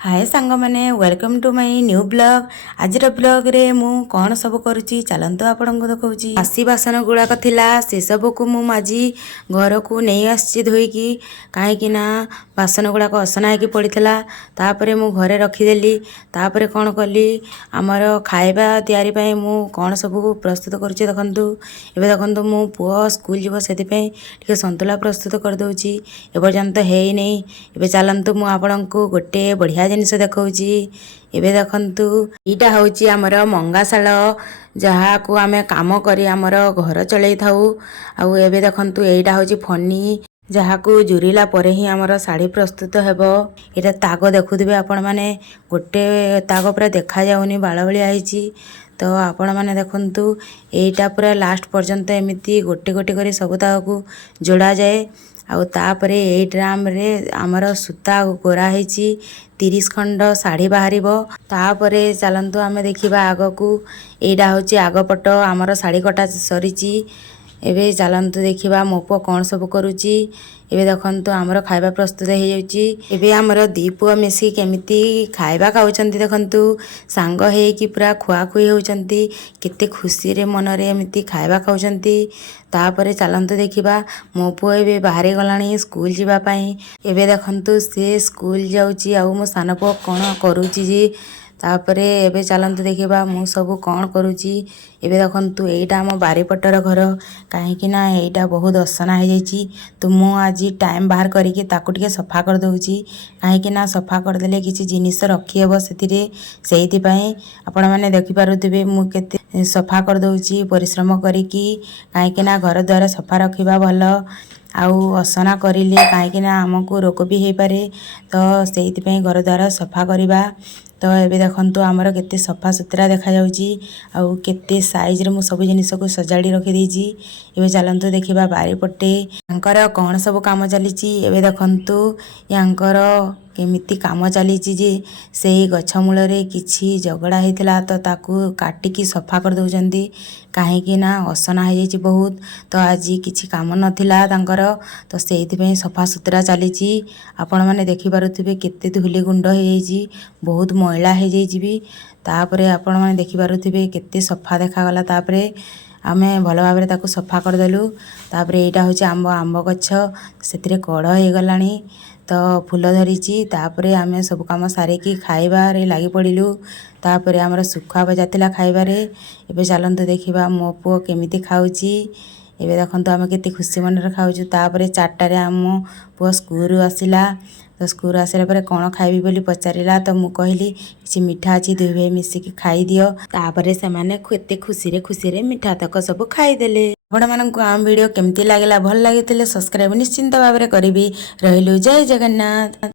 हाय सांग मैंने welcome to my new blog. आज ब्लॉग रे मु कौन सब करुच्ची चलतु आपन को देखौची। बासी बासन गुड़ाक थिला से सब को मु माजी घर को नहीं आसी धोईकी कहीं ना बासन गुड़ाक असना होगी पड़ीला। तापरे मु घरे रखीदेली। तापरे कौन कली आमर खाइबा तैयारी पाई मु कौन सब प्रस्तुत करुच्ची देखंतु। एबे देखंतु मु पुओ स्कूल जीवो सेति पे टिके संतुला प्रस्तुत कर दउची। एपर्यंत हेई नै। एबे चलंतु मु आपनको गोटे बढ़िया जिनिस देखौची। एबे देखंतु एटा होची हमर मंगाशाल जहा को आमे काम करी हमर घर चलै थाउ। आउ एबे देखंतु एटा होची फनी जहा को जुरिला परे ही हमर साड़ी प्रस्तुत हेबो। एटा ताग देखुदिबे आपण माने गोटे ताग पूरा देखा जाउनी बाळ भलिया आइची। तो आपण माने देखंतु एटा पूरा लास्ट पर्यंत एमिति गोटे गोटे करी सब ताग को जोड़ा जाए। आउ तापरे ए ड्राम रे आमर सूता गोरा हेची 30 खंड साड़ी बाहरिबो। तापरे चलंतु आमे देखिबा आग को एडा होची आगपट आमर साड़ी कटा सरीची। एबे चलंतु देखिबा मो पुओ कौन सब करूची। एबे देखंतु आमर खाइबा प्रस्तुत हो जाउची। एबे आमर दी पुओ मिसी केमिति खाइबा खाउचंती देखंतु सांग हेकी पूरा खुआ खुई होउचंती केते खुशी रे मन रे एमिति खाइबा खाउचंती। तापरे चलंतु देखिबा मो पुओ एबे बाहरी गलानी स्कूल जीवा पाई। एबे देखंतु से स्कूल जाउची आउ मो सान पुओ कोन करूची जी। तापरे एबे चलंतु देखिबा मु सब कौन करूची। एबे देखंतु एटा हम बारीपटर घर कहीं ना एटा बहुत असना हो जाइची। तो मु आज टाइम बाहर करिके ताकू टिके सफा कर दउची कहीं ना सफा कर देले किछि जिनिस रखी हेबो सेतिरे। सेहिति पई आपण माने देखि पारुथिबे मु केते सफा कर दउची परिश्रम करिकी कहीं ना घर द्वार सफा रखिबा भलो। आउ असना करिले कहीं ना हमको रोग भी हो पारे। तो सेहिति पई घर द्वार सफा करिबा। तो एबे देखंतु आमर केते सफा सुतरा देखा जाउची आउ केते साइज रे मु सब जिनिस को सजाड़ी रखी देइची। एबे चलंतु देखिबा बारी पटे यांकर कोन सब काम चलीची। एबे देखंतु यांकर केमिति काम चलीची जे सेही गछ मूल रे किछि झगड़ा हेतिला तो ताकू काटिकी सफा कर दउचंती कहीं ना असना हो जाइची बहुत। तो आज किछि काम नथिला तांकर तो सेहिति पई सफा सुतरा चलीची। आपण माने देखि पारुथिबे केते धूली गुंड हो जाइची बहुत मैला हो जाइची भी। तापरे आपण माने देखि पारुथिबे केते सफा देखा गला। तापरे आमे भलो भाबरे ताकू सफा कर देलु। तापरे एटा होची आंब गछ सेतिरे कड़ हो गलानी तो फूल धरीची। तापरे आमे सब काम सारिकी खाइबा रे लागि पड़िलु। तापरे हमर सुखा भजा थिला खाइबा रे। एबे चलंतु देखिबा मो पुओ केमिति खाउची। एबे देखंतु आमे केते खुशी मन रे खाउछु। तापरे 4टा रे आम पुओ स्कूल आसिला। तो स्कूल आसिला परे कोन खाइबी बोली पचारिला तो मु कहली किछि मिठा अछि दुई भाई मिसिकी खाइ दियो। तापरे से माने केते खुशी रे मिठा तक सब खाइ देले। आपण माननकु आम वीडियो केमिति लागला भल लागितिले सब्सक्राइब निश्चिंत भाबरे करिबी। रहिलु जय जगन्नाथ।